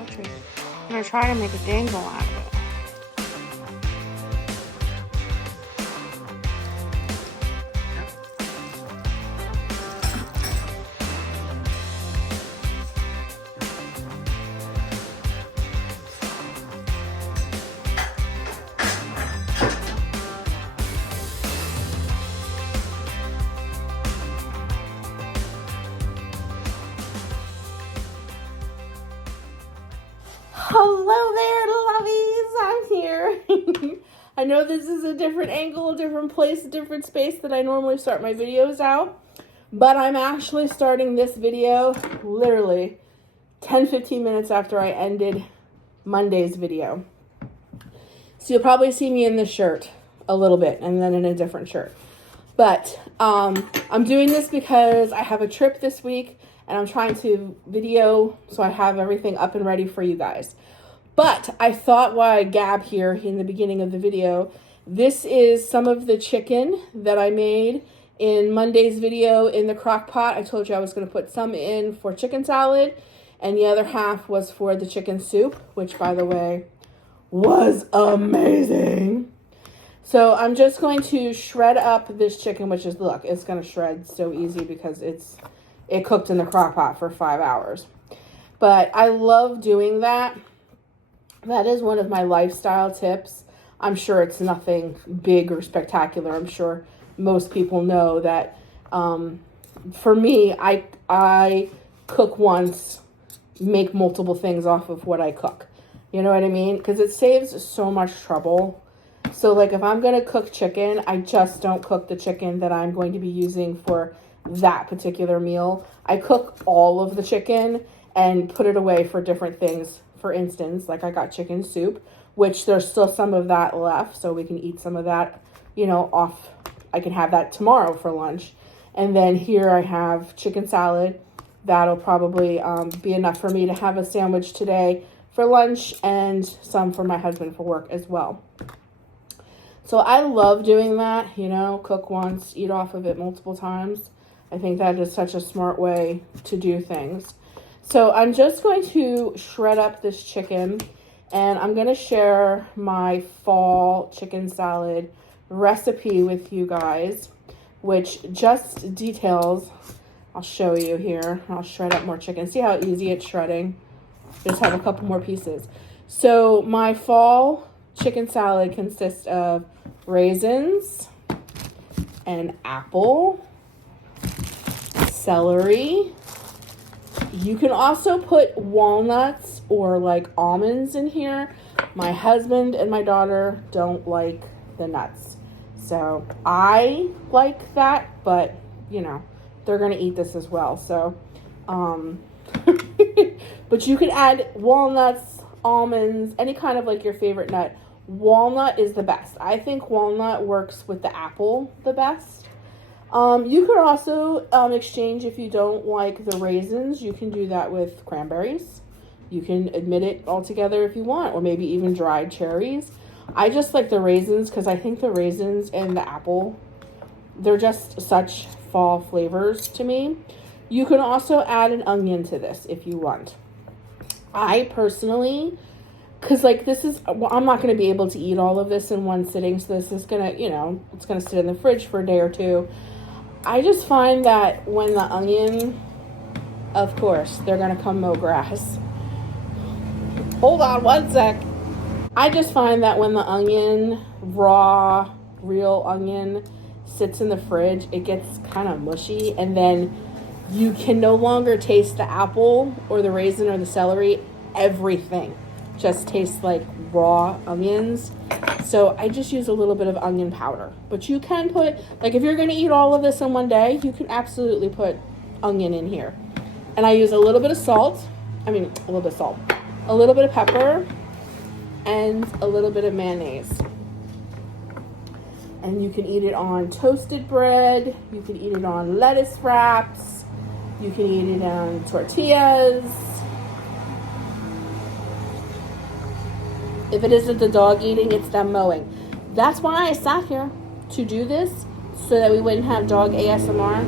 poetry. I'm going to try to make a dangle out of it. Hello there, lovies. I'm here. I know this is a different angle, a different place, a different space that I normally start my videos out, but I'm actually starting this video literally 10-15 minutes after I ended Monday's video. So you'll probably see me in this shirt a little bit and then in a different shirt. But I'm doing this because I have a trip this week and I'm trying to video so I have everything up and ready for you guys. But I thought while I gab here in the beginning of the video, this is some of the chicken that I made in Monday's video in the crock pot. I told you I was going to put some in for chicken salad and the other half was for the chicken soup, which by the way was amazing. So I'm just going to shred up this chicken, which is, look, it's going to shred so easy because it cooked in the crock pot for 5 hours. But I love doing that. That is one of my lifestyle tips. I'm sure it's nothing big or spectacular. I'm sure most people know that for me, I cook once, make multiple things off of what I cook. You know what I mean? Because it saves so much trouble. So like if I'm going to cook chicken, I just don't cook the chicken that I'm going to be using for that particular meal. I cook all of the chicken and put it away for different things. For instance, like I got chicken soup, which there's still some of that left, so we can eat some of that, you know, off. I can have that tomorrow for lunch. And then here I have chicken salad. That'll probably be enough for me to have a sandwich today for lunch and some for my husband for work as well. So I love doing that, you know, cook once, eat off of it multiple times. I think that is such a smart way to do things. So I'm just going to shred up this chicken and I'm going to share my fall chicken salad recipe with you guys, which just details, I'll show you here. I'll shred up more chicken. See how easy it's shredding? Just have a couple more pieces. So my fall chicken salad consists of raisins, an apple, celery. You can also put walnuts or like almonds in here. My husband and my daughter don't like the nuts. So I like that, but you know, they're going to eat this as well. So, but you can add walnuts, almonds, any kind of like your favorite nut. Walnut is the best. I think walnut works with the apple the best. You could also exchange if you don't like the raisins. You can do that with cranberries. You can admit it all together if you want, or maybe even dried cherries. I just like the raisins because I think the raisins and the apple, they're just such fall flavors to me. You can also add an onion to this if you want. I personally, because like this is, well, I'm not going to be able to eat all of this in one sitting. So this is going to, you know, it's going to sit in the fridge for a day or two. I just find that when the onion, of course, they're going to come mow grass. Hold on one sec. I just find that when the onion, raw, real onion, sits in the fridge, it gets kind of mushy. And then you can no longer taste the apple or the raisin or the celery. Everything just tastes like raw onions. So I just use a little bit of onion powder. But you can put, like if you're going to eat all of this in one day, you can absolutely put onion in here. And I use a little bit of salt. A little bit of salt. A little bit of pepper. And a little bit of mayonnaise. And you can eat it on toasted bread. You can eat it on lettuce wraps. You can eat it on tortillas. If it isn't the dog eating, it's them mowing. That's why I sat here to do this, so that we wouldn't have dog ASMR.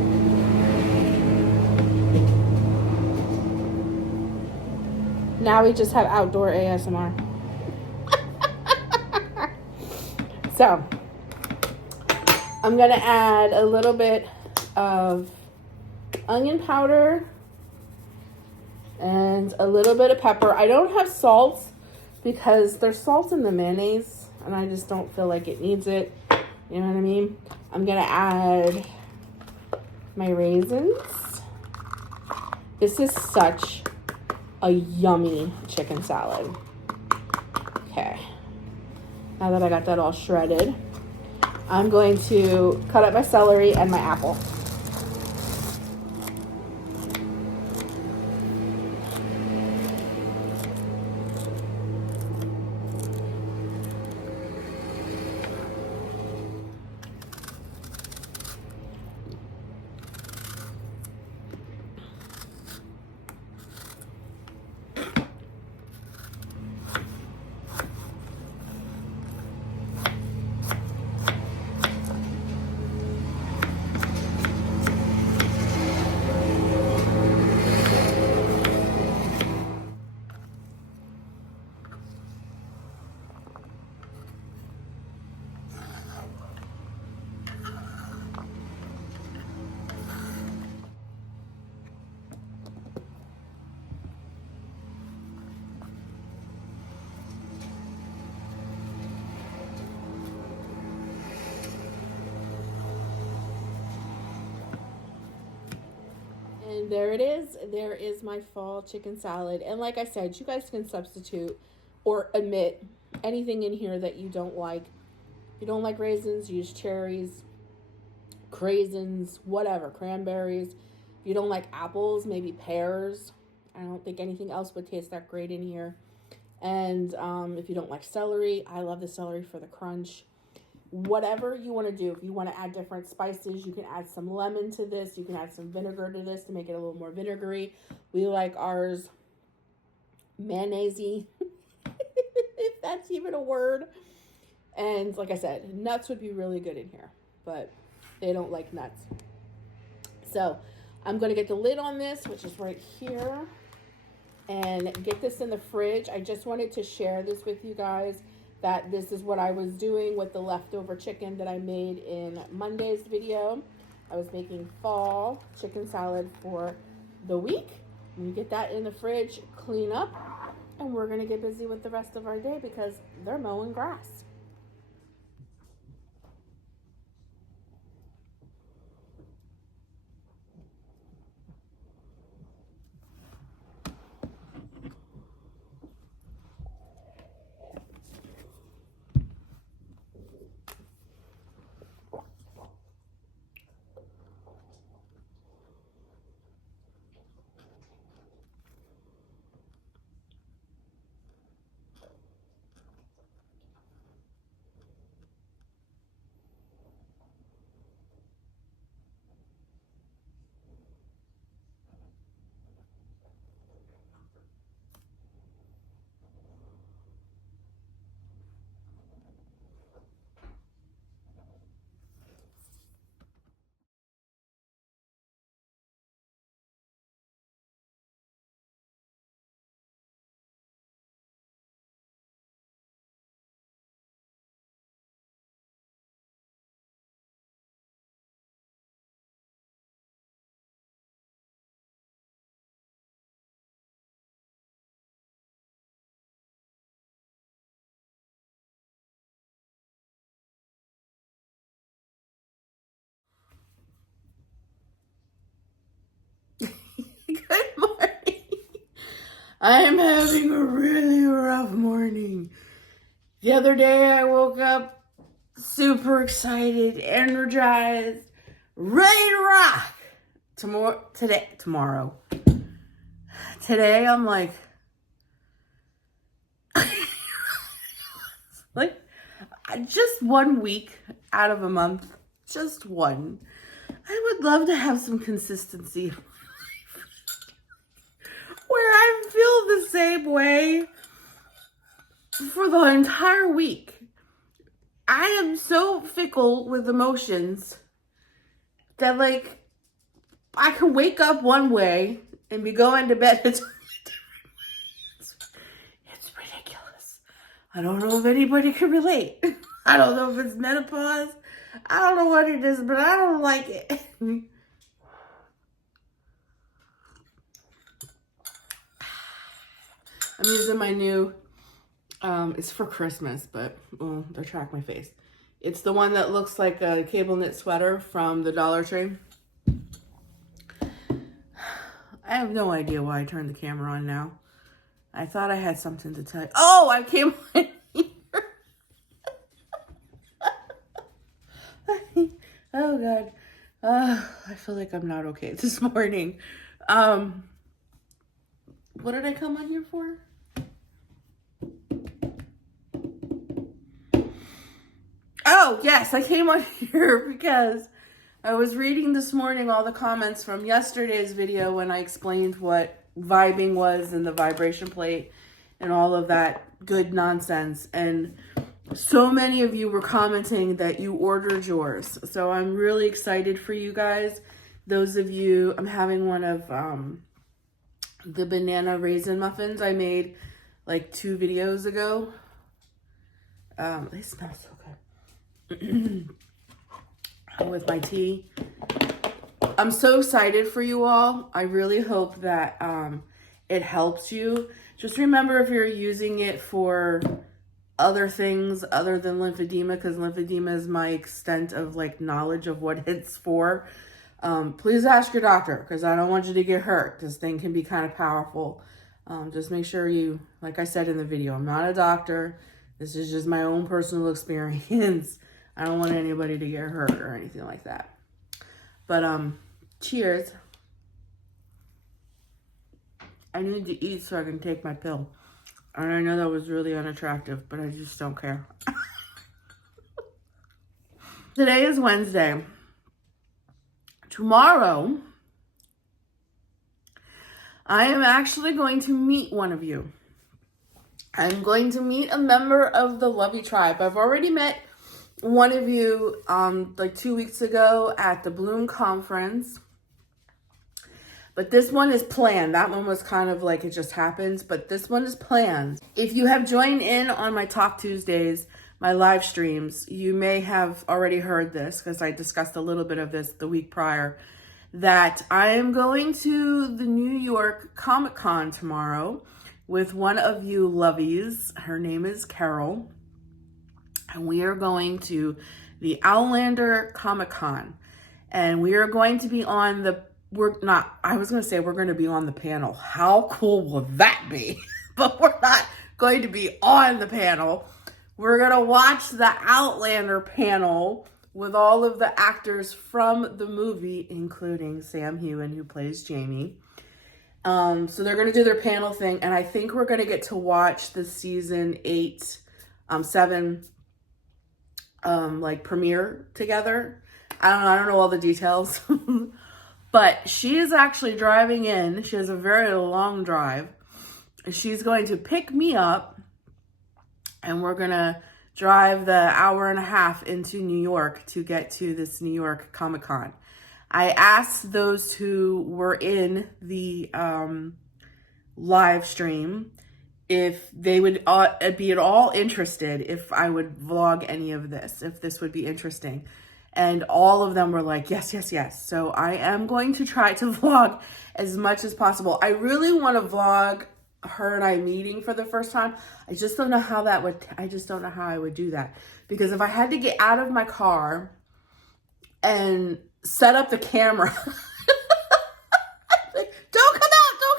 Now we just have outdoor ASMR. So, I'm going to add a little bit of onion powder and a little bit of pepper. I don't have salt because there's salt in the mayonnaise and I just don't feel like it needs it. You know what I mean? I'm going to add my raisins. This is such a yummy chicken salad. Okay. Now that I got that all shredded, I'm going to cut up my celery and my apple. And there it is. There is my fall chicken salad. And like I said, you guys can substitute or omit anything in here that you don't like. If you don't like raisins, use cherries, craisins, whatever, cranberries. If you don't like apples, maybe pears. I don't think anything else would taste that great in here. And if you don't like celery, I love the celery for the crunch. Whatever you want to do. If you want to add different spices, you can add some lemon to this. You can add some vinegar to this to make it a little more vinegary. We like ours mayonnaise-y, if that's even a word. And like I said, nuts would be really good in here, but they don't like nuts. So I'm going to get the lid on this, which is right here, and get this in the fridge. I just wanted to share this with you guys, that this is what I was doing with the leftover chicken that I made in Monday's video. I was making fall chicken salad for the week. We get that in the fridge, clean up, and we're gonna get busy with the rest of our day because they're mowing grass. Good morning. I am having a really rough morning. The other day I woke up super excited, energized, ready to rock. Tomorrow. Today I'm like, like just 1 week out of a month, just one. I would love to have some consistency where I feel the same way for the entire week. I am so fickle with emotions that, like, I can wake up one way and be going to bed a totally different way. I don't know if anybody can relate. I don't know if it's menopause. I don't know what it is, but I don't like it. I'm using my new, it's for Christmas, but they'll track my face. It's the one that looks like a cable knit sweater from the Dollar Tree. I have no idea why I turned the camera on now. I thought I had something to tell you. Oh, I came on here. Oh, God. I feel like I'm not okay this morning. What did I come on here for? Oh, yes, I came on here because I was reading this morning all the comments from yesterday's video when I explained what vibing was and the vibration plate and all of that good nonsense. And so many of you were commenting that you ordered yours. So I'm really excited for you guys. Those of you, I'm having one of the banana raisin muffins I made like 2 videos ago. They smell so good. With my tea. I'm so excited for you all. I really hope that it helps you. Just remember, if you're using it for other things other than lymphedema, because lymphedema is my extent of like knowledge of what it's for, please ask your doctor, because I don't want you to get hurt. This thing can be kind of powerful. Just make sure you, like I said in the video, I'm not a doctor. This is just my own personal experience. I don't want anybody to get hurt or anything like that. But cheers. I need to eat so I can take my pill. And I know that was really unattractive, but I just don't care. Today is Wednesday. Tomorrow, I am actually going to meet one of you. I'm going to meet a member of the Lovey Tribe. I've already met one of you like 2 weeks ago at the Bloom conference, but this one is planned. That one was kind of like it just happens, but this one is planned. If you have joined in on my Talk Tuesdays, my live streams, you may have already heard this because I discussed a little bit of this the week prior, that I am going to the New York Comic Con tomorrow with one of you lovies. Her name is Carol. And we are going to the Outlander Comic Con. And we are going to be on the, we're going to be on the panel. How cool will that be? But we're not going to be on the panel. We're going to watch the Outlander panel with all of the actors from the movie, including Sam Heughan, who plays Jamie. So they're going to do their panel thing. And I think we're going to get to watch the season 7 like premiere together. I don't know all the details. But she is actually driving in. She has a very long drive. She's going to pick me up, and we're going to drive the hour and a half into New York to get to this New York Comic Con. I asked those who were in the live stream if they would be at all interested if I would vlog any of this, if this would be interesting. And all of them were like, yes, yes, yes. So I am going to try to vlog as much as possible. I really want to vlog her and I meeting for the first time. I just don't know how I would do that. Because if I had to get out of my car and set up the camera, like, don't come out till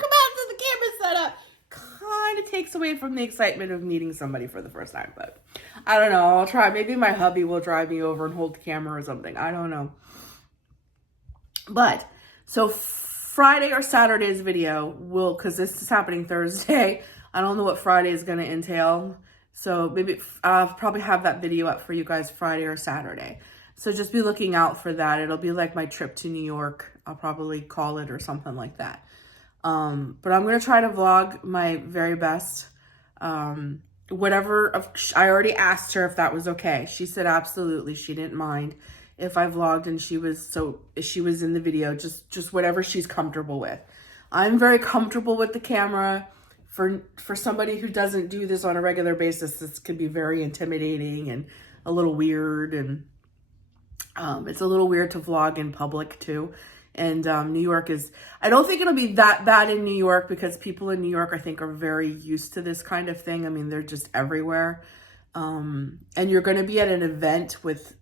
the camera's set up. Kind of takes away from the excitement of meeting somebody for the first time. But I don't know, I'll try. Maybe my hubby will drive me over and hold the camera or something. I don't know. But so Friday or Saturday's video will, because this is happening Thursday, I don't know what Friday is going to entail. So maybe I'll probably have that video up for you guys Friday or Saturday. So just be looking out for that. It'll be like my trip to New York. I'll probably call it or something like that. But I'm going to try to vlog my very best. I already asked her if that was okay. She said absolutely. She didn't mind if I vlogged and she was in the video, just whatever she's comfortable with. I'm very comfortable with the camera. for somebody who doesn't do this on a regular basis, this could be very intimidating and a little weird. And it's a little weird to vlog in public too. And New York is, I don't think it'll be that bad in New York because people in New York, I think, are very used to this kind of thing. I mean, they're just everywhere. And you're going to be at an event with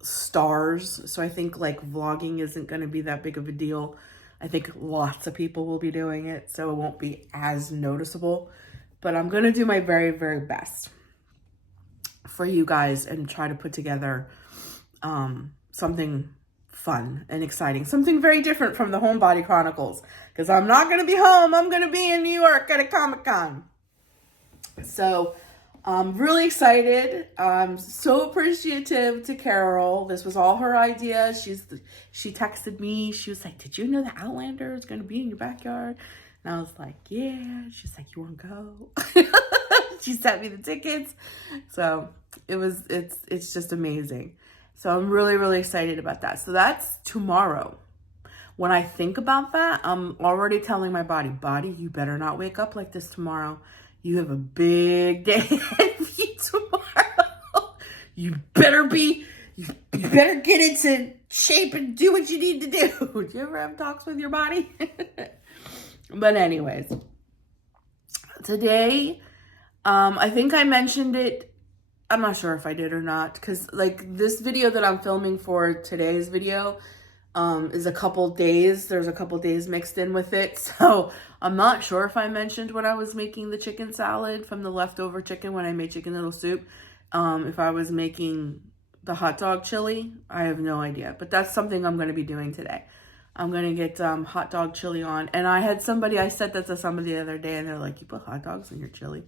stars. So I think like vlogging isn't going to be that big of a deal. I think lots of people will be doing it, so it won't be as noticeable. But I'm going to do my very, very best for you guys and try to put together something fun and exciting, something very different from the Homebody Chronicles, because I'm not going to be home. I'm going to be in New York at a Comic-Con. So I'm really excited. I'm so appreciative to Carol. This was all her idea. She texted me. She was like, did you know the Outlander is going to be in your backyard? And I was like, yeah. She's like, you want to go? She sent me the tickets. So it's just amazing. So I'm really, really excited about that. So that's tomorrow. When I think about that, I'm already telling my body, you better not wake up like this tomorrow. You have a big day ahead of you tomorrow. You better get into shape and do what you need to do. Do you ever have talks with your body? But anyways, today, I think I mentioned it. I'm not sure if I did or not, because like this video that I'm filming for today's video is a couple days. There's a couple days mixed in with it. So I'm not sure if I mentioned when I was making the chicken salad from the leftover chicken when I made chicken noodle soup. If I was making the hot dog chili, I have no idea. But that's something I'm going to be doing today. I'm going to get hot dog chili on. And I said that to somebody the other day and they're like, you put hot dogs in your chili?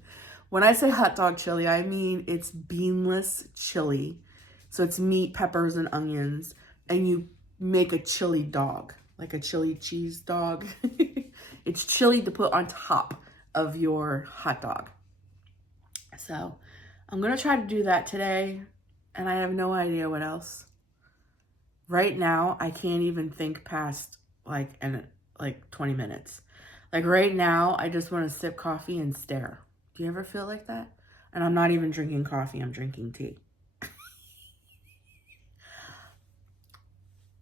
When I say hot dog chili, I mean it's beanless chili. So it's meat, peppers, and onions. And you make a chili dog, like a chili cheese dog. It's chili to put on top of your hot dog. So I'm going to try to do that today. And I have no idea what else. Right now, I can't even think past like 20 minutes. Like right now, I just want to sip coffee and stare. Do you ever feel like that? And I'm not even drinking coffee, I'm drinking tea.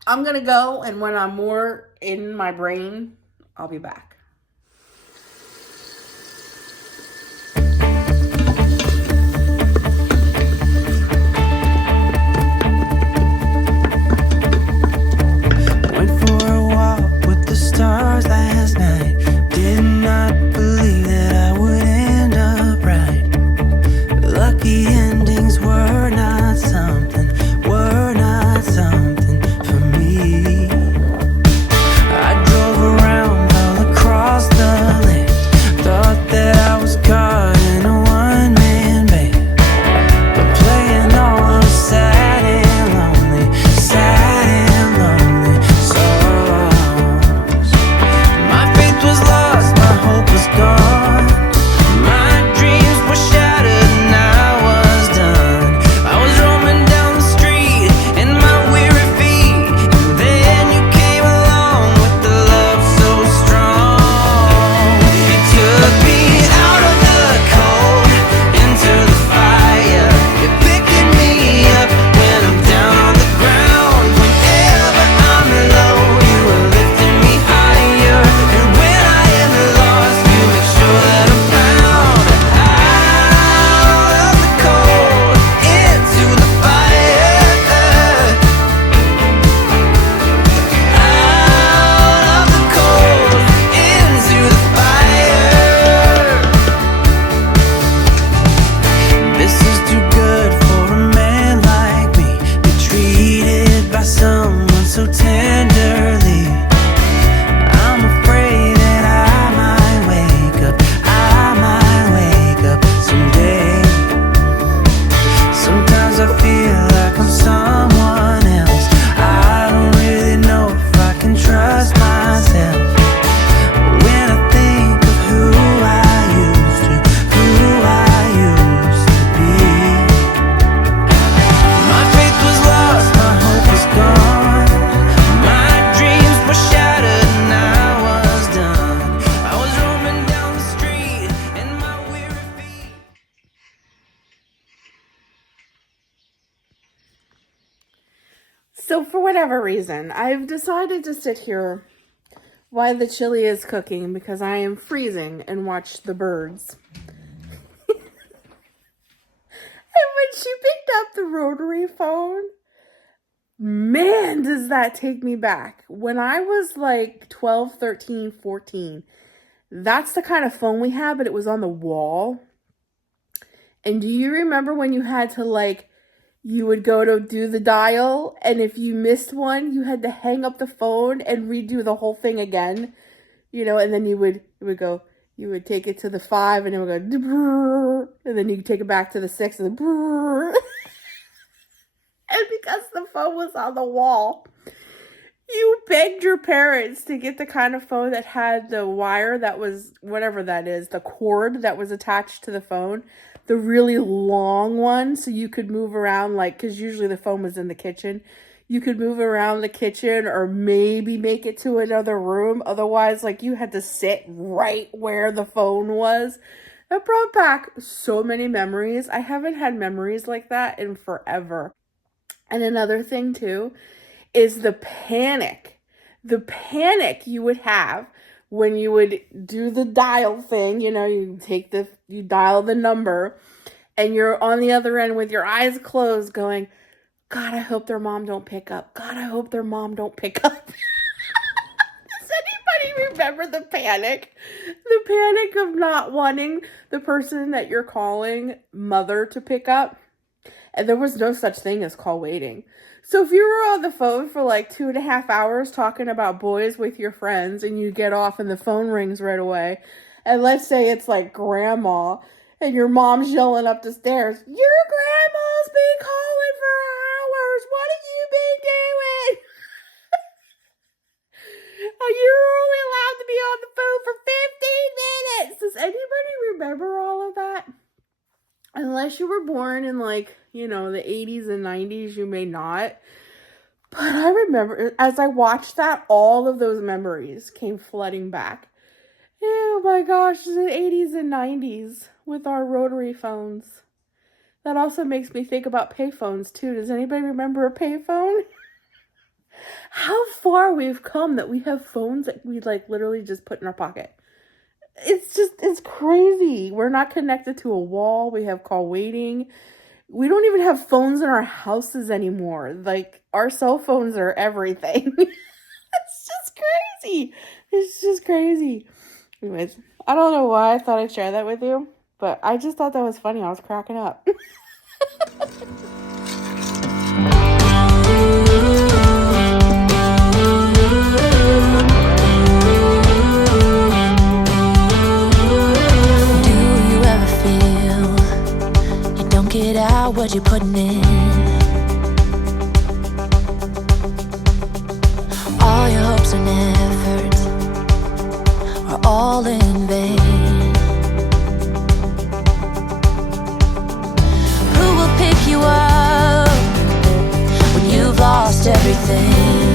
I'm gonna go, and when I'm more in my brain, I'll be back. Went for a walk with the stars last night. Did not believe that I would end up right. Lucky endings were not something for me. I drove around all across have a reason. I've decided to sit here while the chili is cooking because I am freezing and watch the birds. And when she picked up the rotary phone, man, does that take me back. When I was like 12, 13, 14, that's the kind of phone we had, but it was on the wall. And do you remember when you had to like, you would go to do the dial, and if you missed one, you had to hang up the phone and redo the whole thing again, you know, and then you would take it to the 5, and it would go, and then you could take it back to the 6, and then, and because the phone was on the wall, you begged your parents to get the kind of phone that had the wire that was, whatever that is, the cord that was attached to the phone, the really long one, so you could move around, like, because usually the phone was in the kitchen. You could move around the kitchen or maybe make it to another room. Otherwise, like, you had to sit right where the phone was. It brought back so many memories. I haven't had memories like that in forever. And another thing, too, is the panic. The panic you would have when you would do the dial thing, you know, you dial the number, and you're on the other end with your eyes closed going, God, I hope their mom don't pick up. God, I hope their mom don't pick up. Does anybody remember the panic? The panic of not wanting the person that you're calling mother to pick up. And there was no such thing as call waiting. So if you were on the phone for like 2.5 hours talking about boys with your friends, and you get off and the phone rings right away, and let's say it's like grandma, and your mom's yelling up the stairs, your grandma's been calling for hours. What have you been doing? You're only allowed to be on the phone for 15 minutes. Does anybody remember all of that? Unless you were born in, like, you know, the 80s and 90s, you may not. But I remember, as I watched that, all of those memories came flooding back. Oh my gosh, the 80s and 90s with our rotary phones. That also makes me think about payphones, too. Does anybody remember a payphone? How far we've come that we have phones that we, like, literally just put in our pocket. It's crazy. We're not connected to a wall. We have call waiting. We don't even have phones in our houses anymore. Like, our cell phones are everything. It's just crazy. It's just crazy. Anyways, I don't know why I thought I'd share that with you, but I just thought that was funny. I was cracking up. Get out what you're putting in. All your hopes and efforts are all in vain. Who will pick you up when you've lost everything?